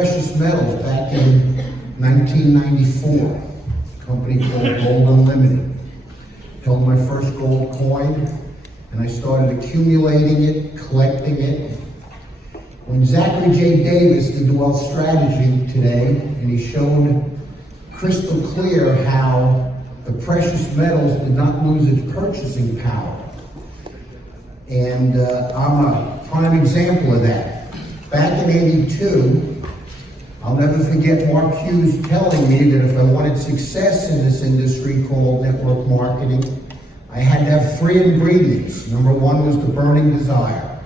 precious metals back in 1994, a company called Gold Unlimited. Held my first gold coin, and I started accumulating it, collecting it. When Zachary J. Davis did the Wealth Strategy today, and he showed crystal clear how the precious metals did not lose its purchasing power. And I'm a prime example of that. Back in '82, I'll never forget Mark Hughes telling me that if I wanted success in this industry called network marketing, I had to have 3 ingredients. Number 1 was the burning desire.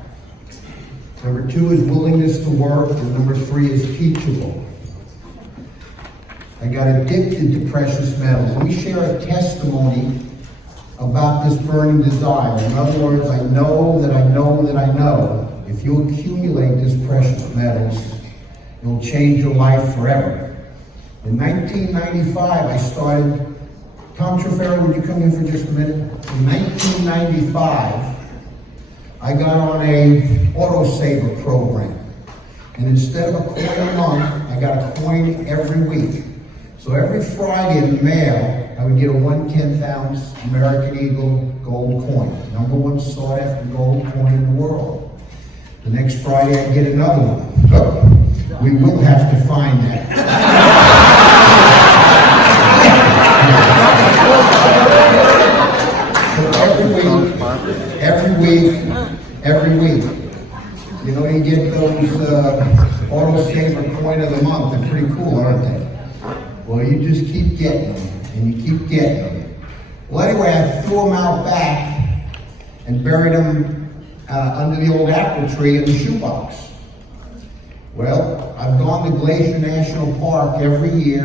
Number 2 is willingness to work, and number 3 is teachable. I got addicted to precious metals. Let me share a testimony about this burning desire. In other words, I know that I know that I know if you accumulate this precious metals, it'll change your life forever. In 1995, I started. Tom Trefero, would you come in for just a minute? In 1995, I got on a autosaver program. And instead of a coin a month, I got a coin every week. So every Friday in the mail, I would get a 1/10 ounce American Eagle gold coin. Number 1 sought after gold coin in the world. The next Friday, I'd get another one. So we will have to find that. Every week, you know, you get those autosaver coin of the month. They're pretty cool, aren't they? Well, you just keep getting them, and you keep getting them. Well, anyway, I threw them out back and buried them under the old apple tree in the shoebox. Well, I've gone to Glacier National Park every year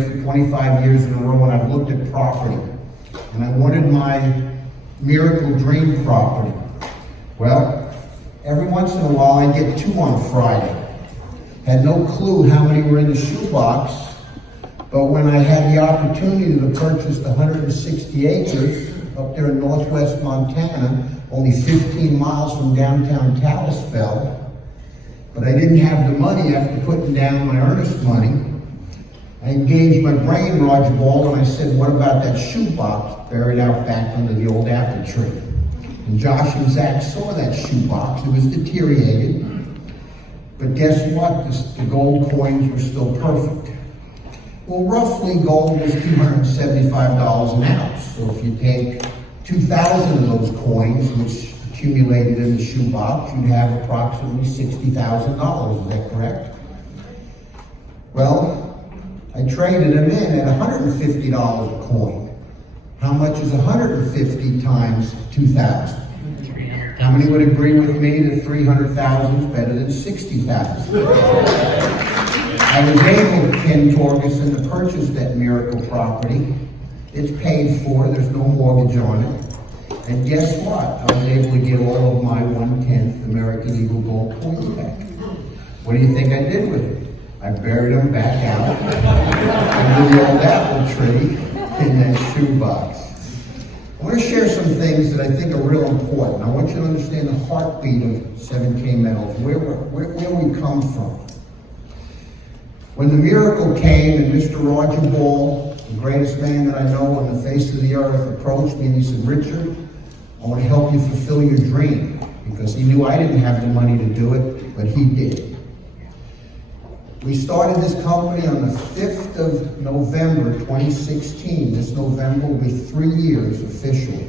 for 25 years in a row, and I've looked at property. And I wanted my miracle dream property. Well, every once in a while I get 2 on Friday. Had no clue how many were in the shoebox, but when I had the opportunity to purchase the 160 acres up there in northwest Montana, only 15 miles from downtown Kalispell, but I didn't have the money after putting down my earnest money. I engaged my brain, Roger Ball, and I said, what about that shoebox buried out back under the old apple tree? And Josh and Zach saw that shoebox. It was deteriorated. But guess what? The gold coins were still perfect. Well, roughly gold was $275 an ounce. So if you take 2,000 of those coins, which accumulated in the shoebox, you'd have approximately $60,000. Is that correct? Well, I traded them in at $150 a coin. How much is 150 times 2,000? How many would agree with me that 300,000 is better than 60,000? I was able, Ken Torgerson, to purchase that miracle property. It's paid for. There's no mortgage on it. And guess what? I was able to get all of my 1/10 American Eagle gold coins back. What do you think I did with it? I buried them back out under the old apple tree in that shoebox. I want to share some things that I think are real important. I want you to understand the heartbeat of 7K Metals, where we come from. When the miracle came and Mr. Roger Ball, the greatest man that I know on the face of the earth, approached me and he said, Richard, I want to help you fulfill your dream, because he knew I didn't have the money to do it, but he did. We started this company on the 5th of November, 2016. This November will be 3 years officially.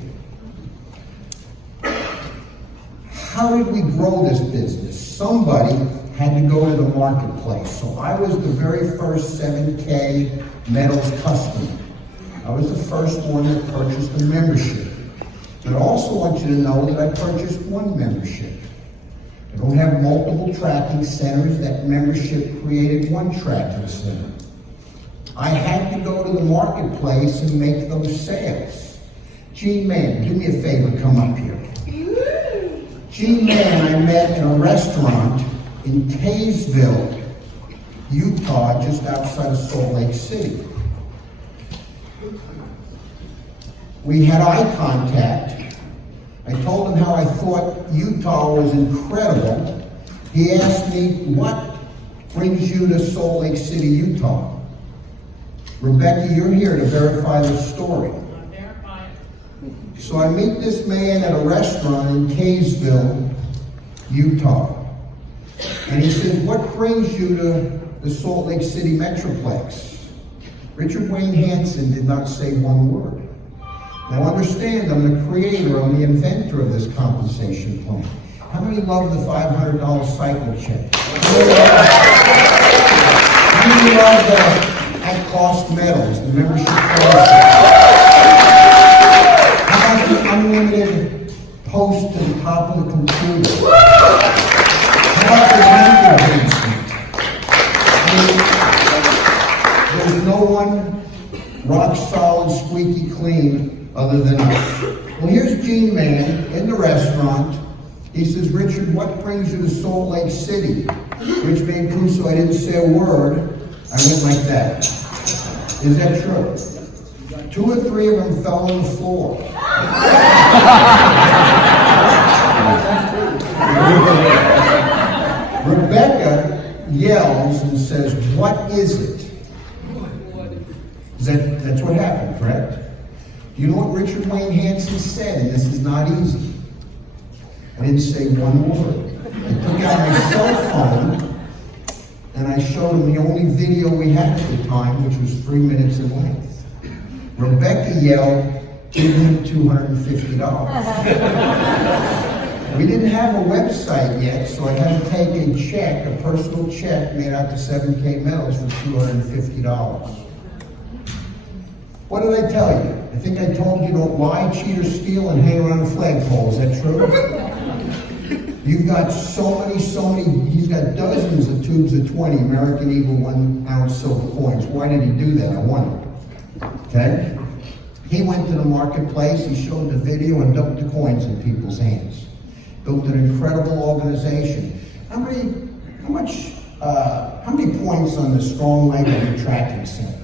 How did we grow this business? Somebody had to go to the marketplace. So I was the very first 7K Metals customer. I was the first one that purchased a membership. But I also want you to know that I purchased one membership. I don't have multiple tracking centers. That membership created one tracking center. I had to go to the marketplace and make those sales. Gene Mann, do me a favor, come up here. Gene Mann I met in a restaurant in Kaysville, Utah, just outside of Salt Lake City. We had eye contact. I told him how I thought Utah was incredible. He asked me, what brings you to Salt Lake City, Utah? Rebecca, you're here to verify the story. So I meet this man at a restaurant in Kaysville, Utah. And he says, what brings you to the Salt Lake City Metroplex? Richard Wayne Hansen did not say one word. Now understand, I'm the creator, I'm the inventor of this compensation plan. How many love the $500 cycle check? How many love the at-cost medals, the membership fellowship? How about the unlimited post to the top of the computer? How about the rent enhancement? There's no one rock solid, squeaky clean other than us. Well, here's Gene Man in the restaurant. He says, Richard, what brings you to Salt Lake City? Rich Man Crusoe, I didn't say a word. I went like that. Is that true? 2 or 3 of them fell on the floor. Rebecca yells and says, what is it? That's what happened, correct? You know what Richard Wayne Hansen said, and this is not easy. I didn't say one word. I took out my cell phone and I showed him the only video we had at the time, which was 3 minutes in length. Rebecca yelled, give him $250. We didn't have a website yet, so I had to take a check, a personal check made out to 7K Metals for $250. What did I tell you? I think I told you don't lie, cheat, or steal and hang around a flagpole. Is that true? You've got so many, he's got dozens of tubes of 20 American Eagle 1 ounce silver coins. Why did he do that? I wonder. Okay? He went to the marketplace, he showed the video and dumped the coins in people's hands. Built an incredible organization. How many points on the strong leg of the tracking center?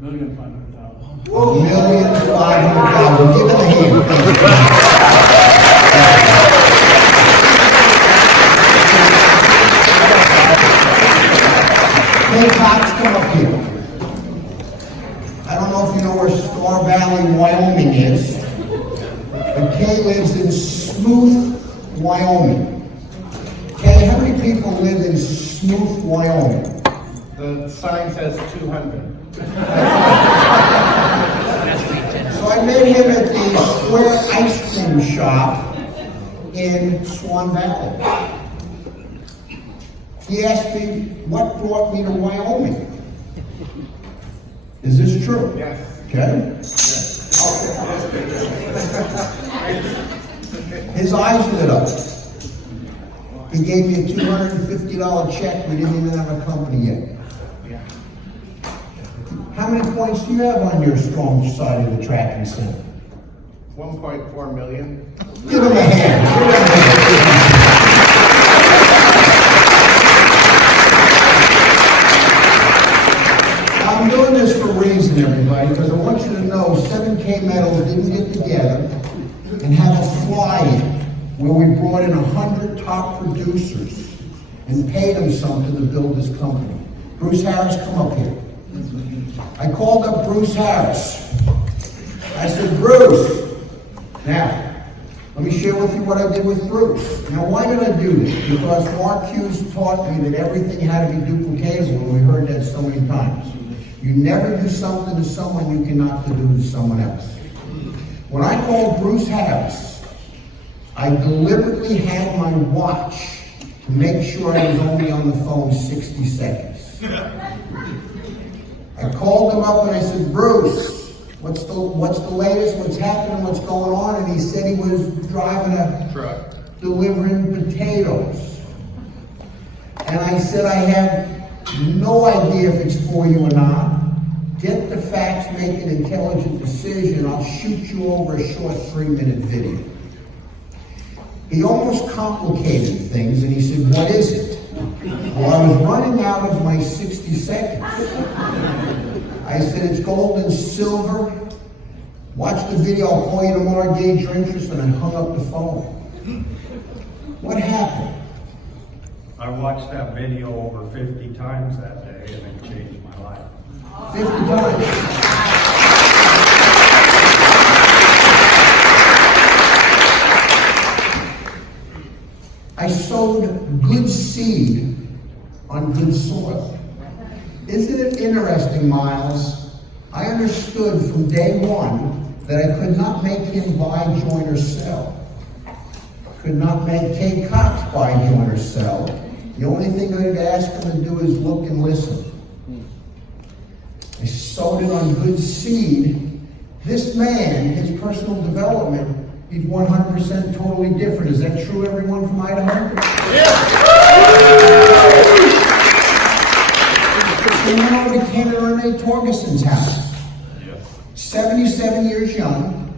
1,500,000. $1,500,000. Give it a hand. Hey, Cox, come up here. I don't know if you know where Star Valley, Wyoming is, but Kay lives in Smooth, Wyoming. Kay, how many people live in Smooth, Wyoming? The sign says 200. So I met him at the Square Ice Cream Shop in Swan Valley. He asked me, what brought me to Wyoming? Is this true? Yes. Okay? Yes. His eyes lit up. He gave me a $250 check. We didn't even have a company yet. How many points do you have on your strong side of the tracking center? 1.4 million. Give him a hand. I'm doing this for a reason, everybody, because I want you to know 7K Metals didn't get together and have a fly-in where we brought in 100 top producers and paid them something to build this company. Bruce Harris, come up here. I called up Bruce Harris. I said, Bruce, now, let me share with you what I did with Bruce. Now, why did I do this? Because Mark Hughes taught me that everything had to be duplicatable, and we heard that so many times. You never do something to someone you cannot do to someone else. When I called Bruce Harris, I deliberately had my watch to make sure I was only on the phone 60 seconds. I called him up and I said, Bruce, what's the latest, what's happening, what's going on? And he said he was driving a truck, delivering potatoes. And I said, I have no idea if it's for you or not. Get the facts, make an intelligent decision. I'll shoot you over a short 3-minute video. He almost complicated things and he said, what is it? Well, I was running out of my 60 seconds. I said, it's gold and silver. Watch the video, I'll call you tomorrow, gauge your interest, and I hung up the phone. What happened? I watched that video over 50 times that day and it changed my life. 50 times. I sowed good seed on good soil. Isn't it interesting, Miles? I understood from day one that I could not make him buy, join, or sell. Could not make Kay Cox buy, join, or sell. The only thing I'd ask him to do is look and listen. I sowed it on good seed. This man, his personal development, he's 100% totally different. Is that true, everyone from Idaho? He went over to Ken and Renee Torgeson's house. 77 years young,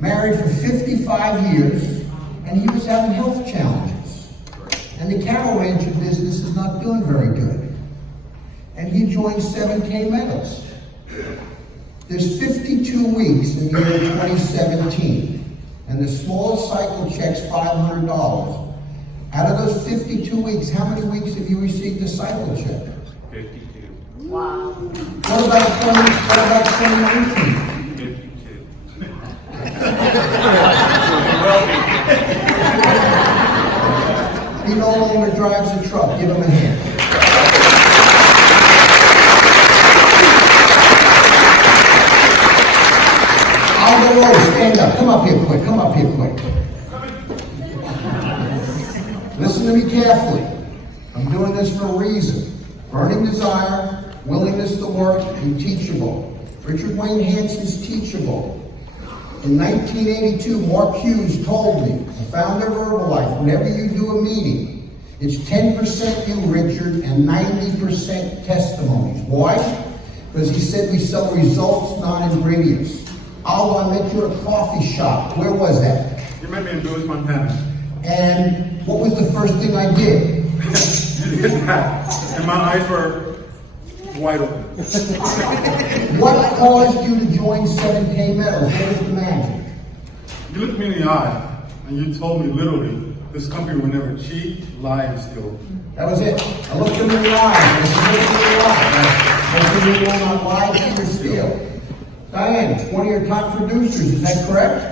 married for 55 years, and he was having health challenges. And the cattle rancher business is not doing very good. And he joined 7K Metals. There's 52 weeks in the year 2017, and the smallest cycle check's $500. Out of those 52 weeks, how many weeks have you received a cycle check? 52. Wow. What about 2019? 52. He no longer drives a truck. Give him a hand. I'll go over. Stand up. Come up here quick. Come up here quick. Listen to me carefully. I'm doing this for a reason. Burning desire, willingness to work, and teachable. Richard Wayne Hansen's teachable. In 1982, Mark Hughes told me, the founder of Herbalife, whenever you do a meeting, it's 10% you, Richard, and 90% testimonies. Why? Because he said we sell results, not ingredients. Oh, I met you at a coffee shop. Where was that? You met me in Lewis, Montana. And what was the first thing I did? You did that. And my eyes were wide open. What caused you to join 7K Metals? What was the magic? You looked me in the eye and you told me literally, this company will never cheat, lie, and steal. That was it. I looked him in the eye. I said, look in the eye. You will not lie, cheat, or steal. Diane, one of your top producers, is that correct?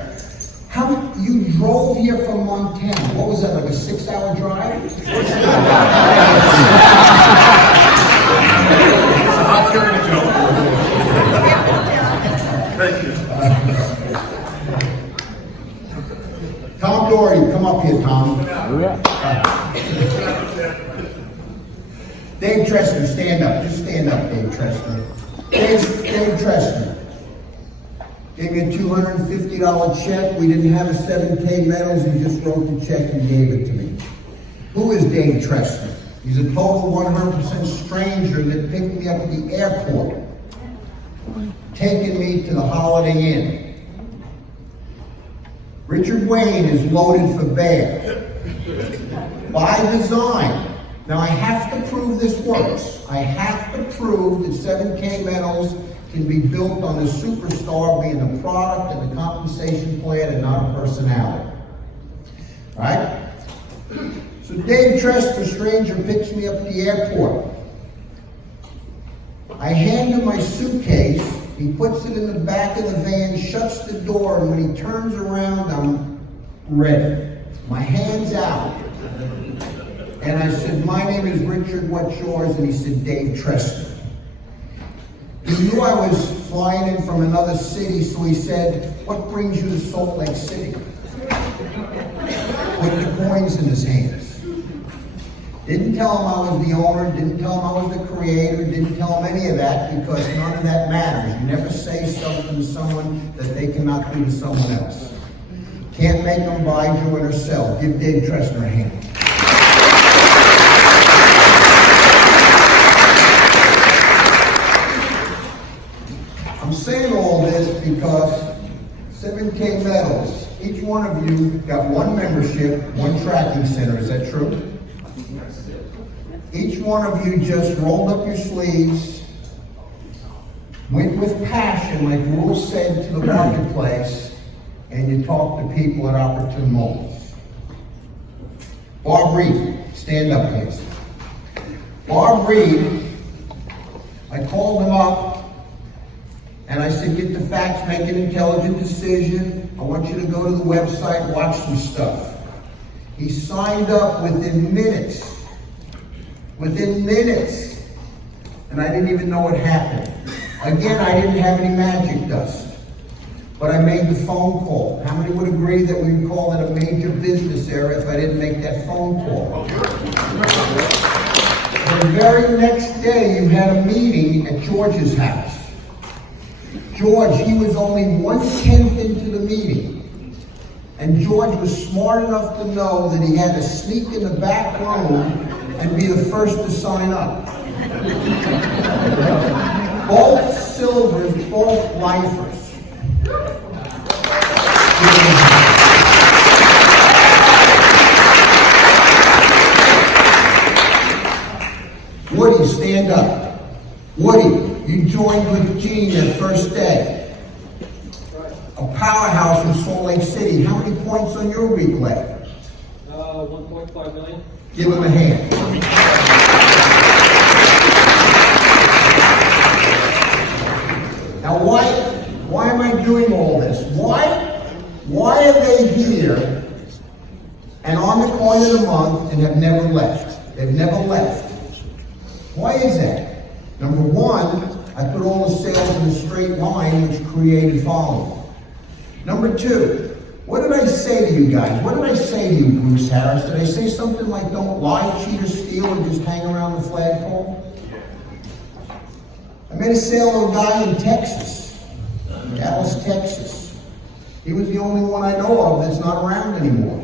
How you drove here from Montana? What was that, like a 6-hour drive? It's a hot scary joke. Thank you. Tom Doherty, come up here, Tom. Dave Tressner, stand up. Just stand up, Dave Tressner. Dave Tressner. Gave me a $250 check. We didn't have a 7K Metals. He just wrote the check and gave it to me. Who is Dave Tressner? He's a total 100% stranger that picked me up at the airport, taking me to the Holiday Inn. Richard Wayne is loaded for bear. By design. Now I have to prove this works. I have to prove that 7K Metals can be built on the superstar being the product and the compensation plan and not a personality. Right? So Dave Tressner, stranger, picks me up at the airport. I hand him my suitcase. He puts it in the back of the van, shuts the door, and when he turns around, I'm ready. My hand's out. And I said, my name is Richard, what's yours? And he said, Dave Tressner. He knew I was flying in from another city, so he said, what brings you to Salt Lake City? Put the coins in his hands. Didn't tell him I was the owner, didn't tell him I was the creator, didn't tell him any of that, because none of that matters. You never say something to someone that they cannot do to someone else. Can't make them buy, join, or sell. Give Dave Tressner a hand. I'm saying all this because 7K Metals, each one of you got one membership, one tracking center. Is that true? Each one of you just rolled up your sleeves, went with passion, like Rule said, to the marketplace, and you talked to people at opportune moments. Bob Reed, stand up please. Bob Reed, I called him up and I said, get the facts, make an intelligent decision. I want you to go to the website, watch some stuff. He signed up within minutes. Within minutes. And I didn't even know what happened. Again, I didn't have any magic dust. But I made the phone call. How many would agree that we would call it a major business error if I didn't make that phone call? The very next day, you had a meeting at George's house. George, he was only 1/10 into the meeting. And George was smart enough to know that he had to sneak in the back room and be the first to sign up. Both Silvers, both lifers. Woody, stand up. Woody, you joined with Gene that first day. A powerhouse in Salt Lake City. How many points on your week left? 1.5 million. Give him a hand. Now why am I doing all this? Why are they here and on the coin of the month and have never left? They've never left. Why is that? Number one, I put all the sales in a straight line, which created following. Number two, what did I say to you guys? What did I say to you, Bruce Harris? Did I say something like don't lie, cheat, or steal, and just hang around the flagpole? I made a sale of a guy in Texas, Dallas, Texas. He was the only one I know of that's not around anymore.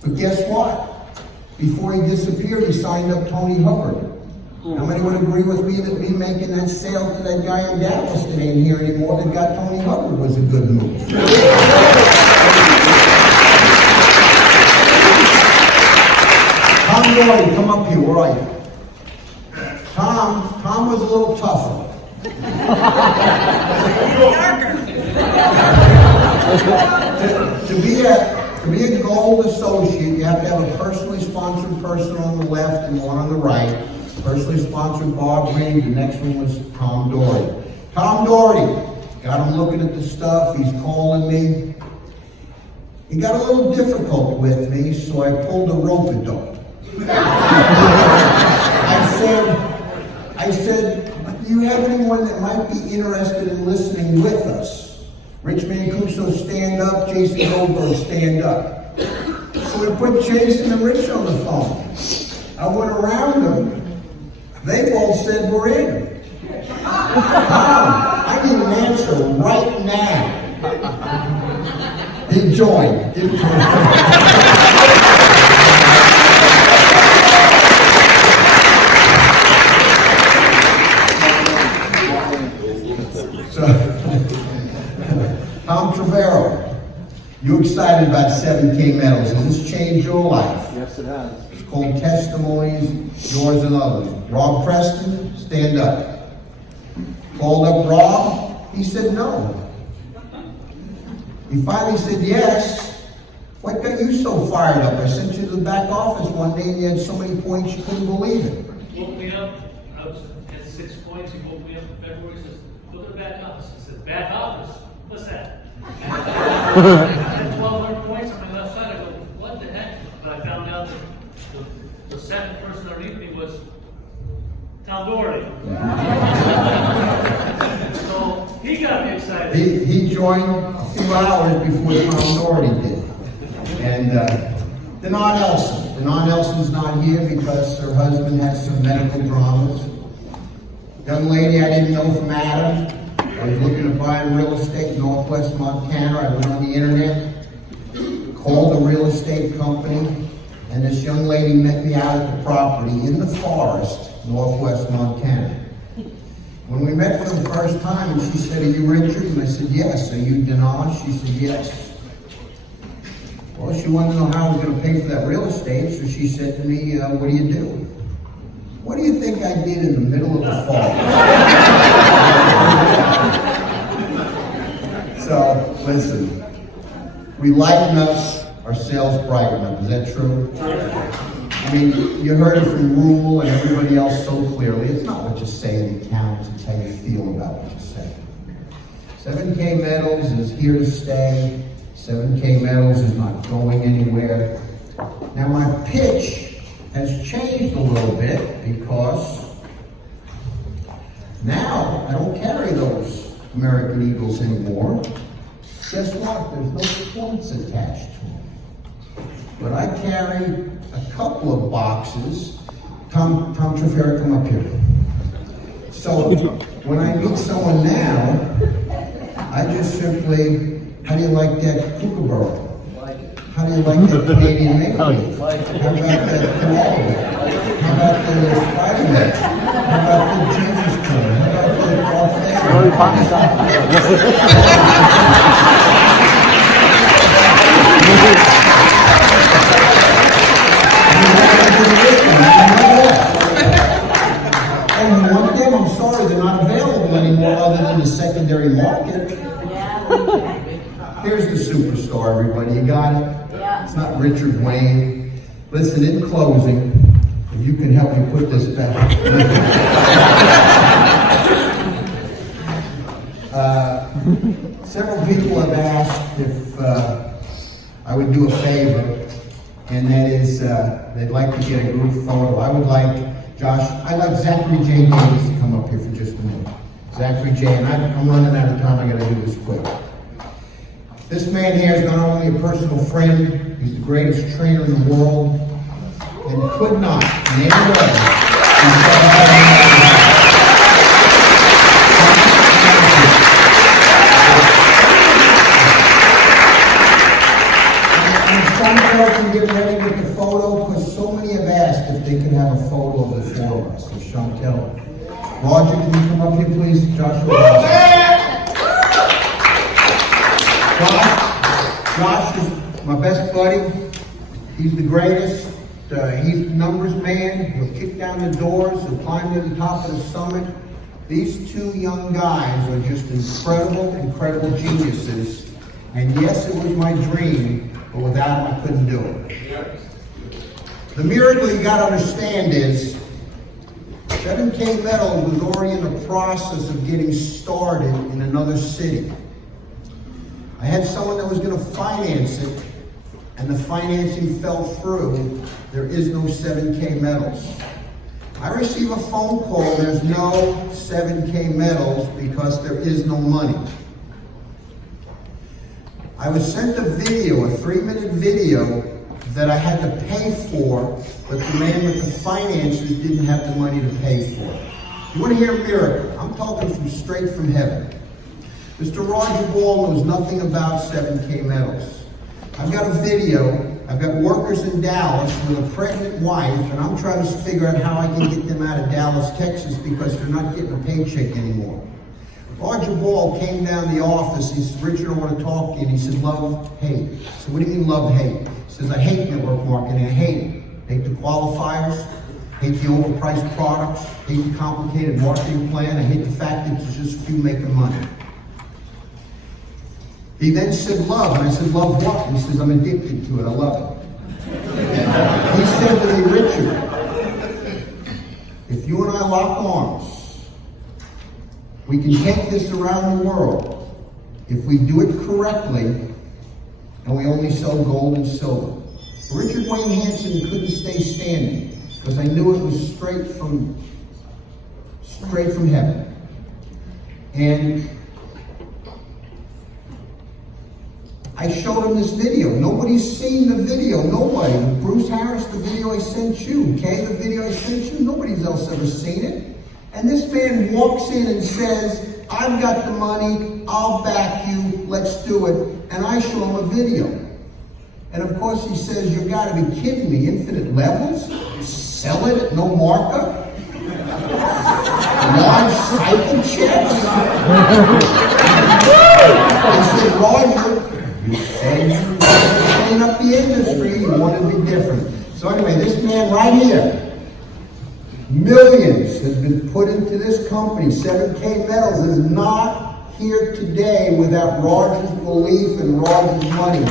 But guess what? Before he disappeared, he signed up Tony Hubbard. How many would agree with me that me making that sale to that guy in Dallas that ain't here anymore that got Tony Hubbard was a good move? Tom Dory, come up here, where are you? Tom was a little tougher. To be a gold associate, you have to have a personally sponsored person on the left and one on the right. Personally sponsored Bob Reed, the next one was Tom Dory. Tom Dory, got him looking at the stuff, he's calling me. He got a little difficult with me, so I pulled a rope-a-dope. I said, do you have anyone that might be interested in listening with us? Rich Mancuso, stand up. Jason Goldberg, stand up. So we put Jason and Rich on the phone. I went around them. They both said we're in. I need an answer right now. He joined. So, Tom Trevero, you excited about 7K medals. Has this changed your life? Yes, it has. It's called Testimonies, Yours and Others. Rob Preston, stand up. Called up Rob, he said no. He finally said yes. What got you so fired up? I sent you to the back office one day and you had so many points you couldn't believe it. Woke me up, I was at 6 points, he woke me up in February, he says, go to the back office. I said, back office? What's that? I had 1,200 points on my left side, I go, what the heck? But I found out that the second person underneath me was Tom Dory. So he got me excited. He joined a few hours before Tom Doherty did. And Denon Elson. Denon Elson's not here because her husband has some medical dramas. Young lady I didn't know from Adam. I was looking to buy real estate in Northwest Montana. I went on the internet, called a real estate company, and this young lady met me out at the property in the forest, Northwest Montana. When we met for the first time, she said, are you Richard? And I said, yes. Are you Denon? She said, yes. Well, she wanted to know how I was going to pay for that real estate, so she said to me, what do you do? What do you think I did in the middle of the fall? So, listen, we lighten up our sales brighten up. Is that true? I mean, you heard it from Rule and everybody else so clearly. It's not what you say that counts, it's how you feel about what you say. 7K Metals is here to stay. 7K Metals is not going anywhere. Now my pitch has changed a little bit because now I don't carry those American Eagles anymore. Guess what? There's no points attached to them. But I carry a couple of boxes. Tom Treferi, come up here. So when I meet someone now, I just simply, how do you like that kookaburra? How do you like that Canadian maple? How about that koala? How about the Spider-Man? How about the Jesus King? How about the And one thing, I'm sorry, they're not available anymore other than the secondary market. Here's the superstar, everybody. You got it? Yeah. It's not Richard Wayne. Listen, in closing, if you can help me put this back. Several people have asked if I would do a favor, and that is they'd like to get a group photo. I would like I'd like Zachary J. Davis to come up here for just a minute. Zachary J. And I'm running out of time. I got to do this quick. This man here is not only a personal friend, he's the greatest trainer in the world, and could not in any way I'm trying to get ready with the photo because so many have asked if they can have a photo of the four of us. So Chantel, Roger, can you come up here, please? Joshua. Josh is my best buddy. He's the greatest. He's the numbers man. He'll kick down the doors. He'll climb to the top of the summit. These two young guys are just incredible geniuses. And yes, it was my dream, but without them, I couldn't do it. The miracle you got to understand is 7K Metals was already in the process of getting started in another city. I had someone that was going to finance it, and the financing fell through. There is no 7K Metals. I receive a phone call, there's no 7K Metals because there is no money. I was sent a video, a 3-minute video, that I had to pay for, but the man with the finances didn't have the money to pay for it. You want to hear a miracle? I'm talking straight from heaven. Mr. Roger Ball knows nothing about 7K Metals. I've got a video. I've got workers in Dallas with a pregnant wife, and I'm trying to figure out how I can get them out of Dallas, Texas, because they're not getting a paycheck anymore. Roger Ball came down the office. He said, "Richard, I want to talk to you." And he said, "Love, hate." I said, "What do you mean love, hate?" He says, "I hate network marketing. I hate it. Hate the qualifiers. Hate the overpriced products. Hate the complicated marketing plan. I hate the fact that there's just few making money." He then said, "Love." And I said, "Love what?" He says, "I'm addicted to it. I love it." He said to me, "Richard, if you and I lock arms, we can take this around the world if we do it correctly and we only sell gold and silver." Richard Wayne Hansen couldn't stay standing because I knew it was straight from heaven. And I showed him this video. Nobody's seen the video. Nobody. Bruce Harris, the video I sent you. Kay, the video I sent you. Nobody else ever seen it. And this man walks in and says, "I've got the money. I'll back you. Let's do it." And I show him a video. And of course he says, "You got to be kidding me. Infinite levels? Sell it at no markup? Large cycle checks?" I said, "Roger, you said you wanted to clean up the industry. You wanted to be different." So anyway, this man right here, millions has been put into this company. 7K Metals is not here today without Roger's belief and Roger's money.